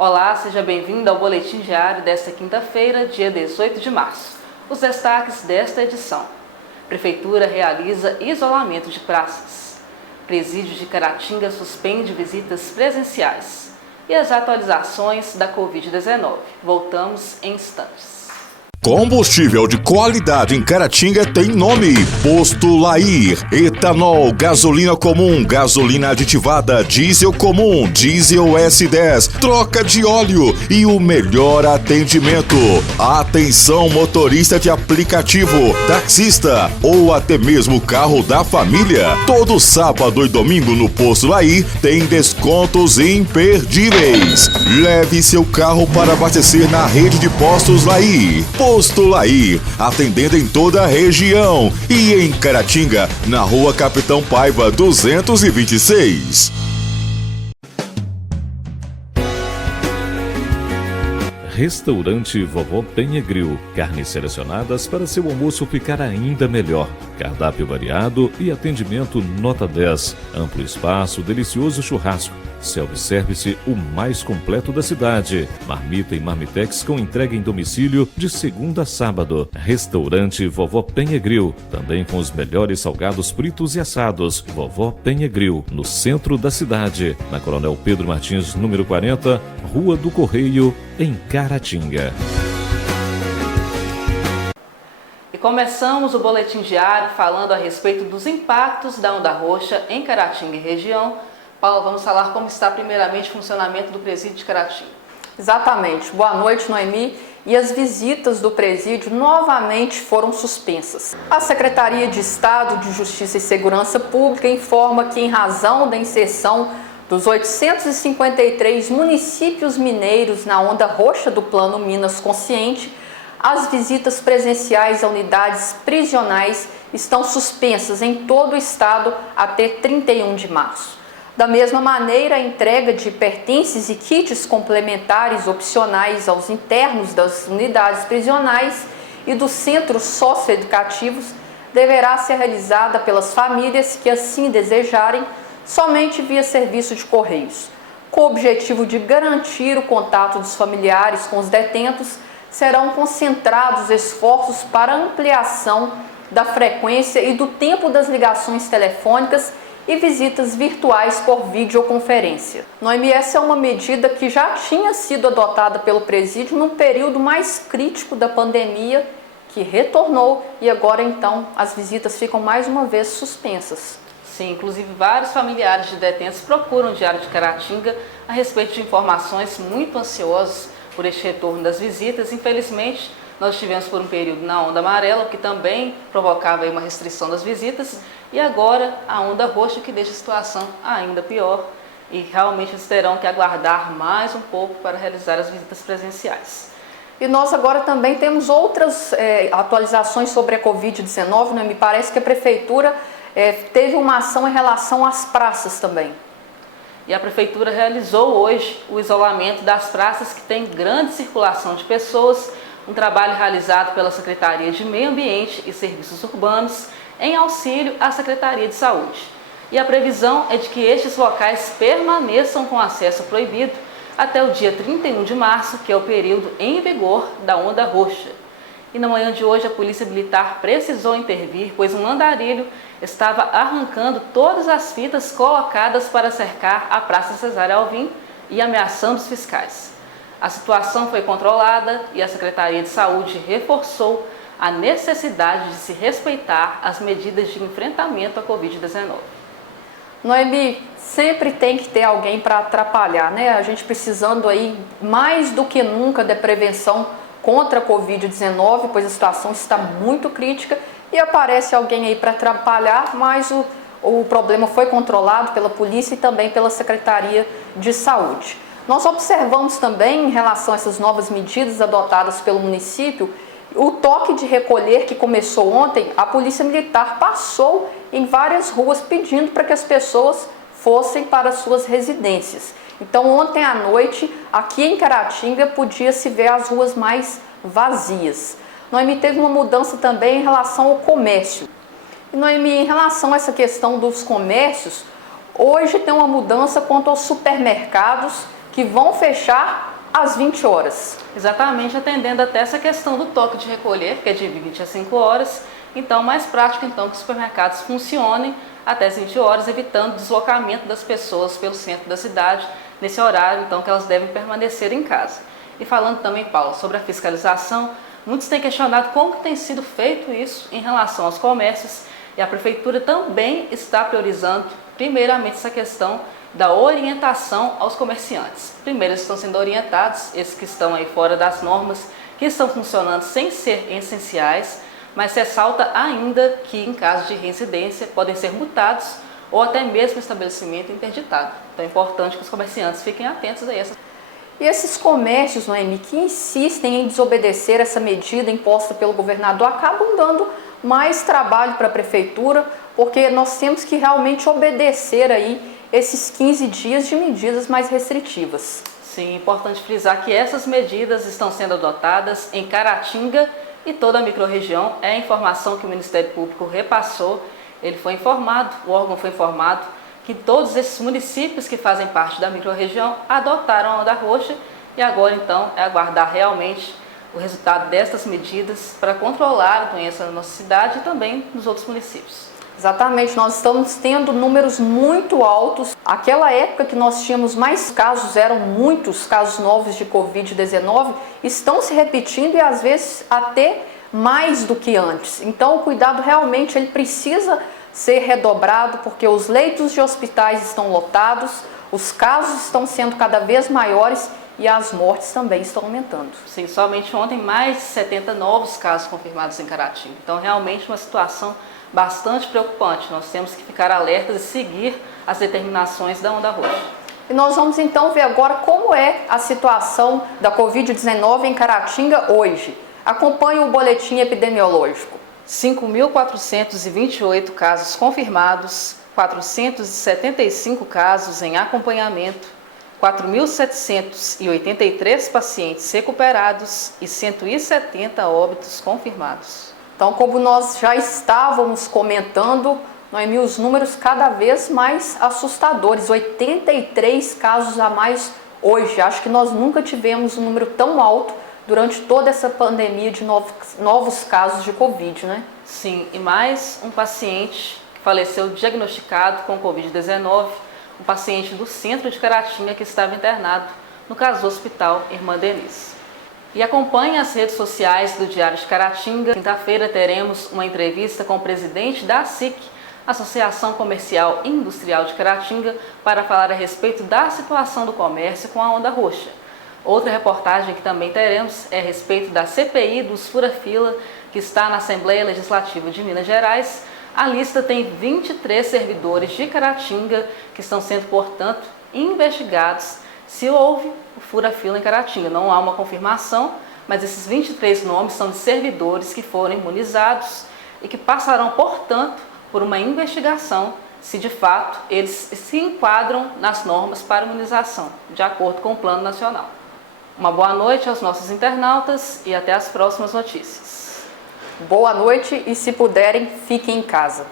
Olá, seja bem-vindo ao Boletim Diário desta quinta-feira, dia 18 de março. Os destaques desta edição. Prefeitura realiza isolamento de praças. Presídio de Caratinga suspende visitas presenciais. E as atualizações da Covid-19. Voltamos em instantes. Combustível de qualidade em Caratinga tem nome: Posto Lair. Etanol, gasolina comum, gasolina aditivada, diesel comum, diesel S10, troca de óleo e o melhor atendimento. Atenção, motorista de aplicativo, taxista ou até mesmo carro da família. Todo sábado e domingo no Posto Lair tem descontos imperdíveis. Leve seu carro para abastecer na rede de postos Lair. Posto Lair, atendendo em toda a região. E em Caratinga, na Rua Capitão Paiva, 226. Restaurante Vovó Penha Grill. Carnes selecionadas para seu almoço ficar ainda melhor. Cardápio variado e atendimento nota 10. Amplo espaço, delicioso churrasco. Self-service, o mais completo da cidade. Marmita e marmitex com entrega em domicílio de segunda a sábado. Restaurante Vovó Penha Grill. Também com os melhores salgados fritos e assados. Vovó Penha Grill, no centro da cidade. Na Coronel Pedro Martins, número 40, Rua do Correio, em Caratinga. E começamos o Boletim Diário falando a respeito dos impactos da onda roxa em Caratinga e região. Paulo, vamos falar como está primeiramente o funcionamento do presídio de Caratinga. Exatamente. Boa noite, Noemi. E as visitas do presídio novamente foram suspensas. A Secretaria de Estado de Justiça e Segurança Pública informa que, em razão da inserção dos 853 municípios mineiros na onda roxa do Plano Minas Consciente, as visitas presenciais a unidades prisionais estão suspensas em todo o estado até 31 de março. Da mesma maneira, a entrega de pertences e kits complementares opcionais aos internos das unidades prisionais e dos centros socioeducativos deverá ser realizada pelas famílias que assim desejarem, somente via serviço de correios. Com o objetivo de garantir o contato dos familiares com os detentos, serão concentrados esforços para ampliação da frequência e do tempo das ligações telefônicas e visitas virtuais por videoconferência. Noemi, essa é uma medida que já tinha sido adotada pelo presídio num período mais crítico da pandemia, que retornou e agora então as visitas ficam mais uma vez suspensas. Sim, inclusive vários familiares de detentos procuram o Diário de Caratinga a respeito de informações, muito ansiosos por este retorno das visitas. Infelizmente, nós estivemos por um período na onda amarela, o que também provocava uma restrição das visitas, e agora a onda roxa, que deixa a situação ainda pior, e realmente eles terão que aguardar mais um pouco para realizar as visitas presenciais. E nós agora também temos outras atualizações sobre a Covid-19, né? Me parece que a Prefeitura teve uma ação em relação às praças também. E a Prefeitura realizou hoje o isolamento das praças que têm grande circulação de pessoas, um trabalho realizado pela Secretaria de Meio Ambiente e Serviços Urbanos em auxílio à Secretaria de Saúde. E a previsão é de que estes locais permaneçam com acesso proibido até o dia 31 de março, que é o período em vigor da onda roxa. E na manhã de hoje a Polícia Militar precisou intervir, pois um andarilho estava arrancando todas as fitas colocadas para cercar a Praça Cesário Alvim e ameaçando os fiscais. A situação foi controlada e a Secretaria de Saúde reforçou a necessidade de se respeitar as medidas de enfrentamento à Covid-19. Noemi, sempre tem que ter alguém para atrapalhar, né? A gente precisando aí mais do que nunca da prevenção contra a Covid-19, pois a situação está muito crítica e aparece alguém aí para atrapalhar, mas o problema foi controlado pela polícia e também pela Secretaria de Saúde. Nós observamos também, em relação a essas novas medidas adotadas pelo município, o toque de recolher que começou ontem. A Polícia Militar passou em várias ruas pedindo para que as pessoas fossem para suas residências. Então, ontem à noite, aqui em Caratinga, podia-se ver as ruas mais vazias. Noemi, teve uma mudança também em relação ao comércio. E, Noemi, em relação a essa questão dos comércios, hoje tem uma mudança quanto aos supermercados que vão fechar às 20 horas. Exatamente, atendendo até essa questão do toque de recolher, que é de 20 a 5 horas. Então, mais prático então que os supermercados funcionem até as 20 horas, evitando o deslocamento das pessoas pelo centro da cidade, nesse horário então que elas devem permanecer em casa. E falando também, Paulo, sobre a fiscalização, muitos têm questionado como que tem sido feito isso em relação aos comércios, e a Prefeitura também está priorizando primeiramente essa questão da orientação aos comerciantes. Primeiro, eles estão sendo orientados, esses que estão aí fora das normas, que estão funcionando sem ser essenciais, mas ressalta ainda que em caso de reincidência podem ser multados ou até mesmo o estabelecimento interditado. Então é importante que os comerciantes fiquem atentos a isso. E esses comércios, Noemi, que insistem em desobedecer essa medida imposta pelo governador, acabam dando mais trabalho para a Prefeitura, porque nós temos que realmente obedecer aí esses 15 dias de medidas mais restritivas. Sim, importante frisar que essas medidas estão sendo adotadas em Caratinga e toda a microrregião. É a informação que o Ministério Público repassou. Ele foi informado, o órgão foi informado que todos esses municípios que fazem parte da microrregião adotaram a onda roxa, e agora então é aguardar realmente o resultado destas medidas para controlar a doença na nossa cidade e também nos outros municípios. Exatamente, nós estamos tendo números muito altos. Aquela época que nós tínhamos mais casos, eram muitos casos novos de Covid-19, estão se repetindo e às vezes até mais do que antes. Então o cuidado realmente ele precisa ser redobrado, porque os leitos de hospitais estão lotados, os casos estão sendo cada vez maiores e as mortes também estão aumentando. Sim, somente ontem mais de 70 novos casos confirmados em Caratinga. Então realmente uma situação bastante preocupante. Nós temos que ficar alertas e seguir as determinações da onda roxa. E nós vamos então ver agora como é a situação da Covid-19 em Caratinga hoje. Acompanhe o boletim epidemiológico. 5.428 casos confirmados, 475 casos em acompanhamento, 4.783 pacientes recuperados e 170 óbitos confirmados. Então, como nós já estávamos comentando, Noemi, os números cada vez mais assustadores, 83 casos a mais hoje. Acho que nós nunca tivemos um número tão alto durante toda essa pandemia de novos casos de Covid, né? Sim, e mais um paciente que faleceu diagnosticado com Covid-19, um paciente do centro de Caratinga que estava internado no caso do Hospital Irmã Denise. E acompanhe as redes sociais do Diário de Caratinga. Quinta-feira teremos uma entrevista com o presidente da ASIC, Associação Comercial e Industrial de Caratinga, para falar a respeito da situação do comércio com a onda roxa. Outra reportagem que também teremos é a respeito da CPI dos fura-fila, que está na Assembleia Legislativa de Minas Gerais. A lista tem 23 servidores de Caratinga que estão sendo, portanto, investigados se houve o fura-fila em Caratinga. Não há uma confirmação, mas esses 23 nomes são de servidores que foram imunizados e que passarão, portanto, por uma investigação se de fato eles se enquadram nas normas para imunização, de acordo com o Plano Nacional. Uma boa noite aos nossos internautas e até as próximas notícias. Boa noite e, se puderem, fiquem em casa.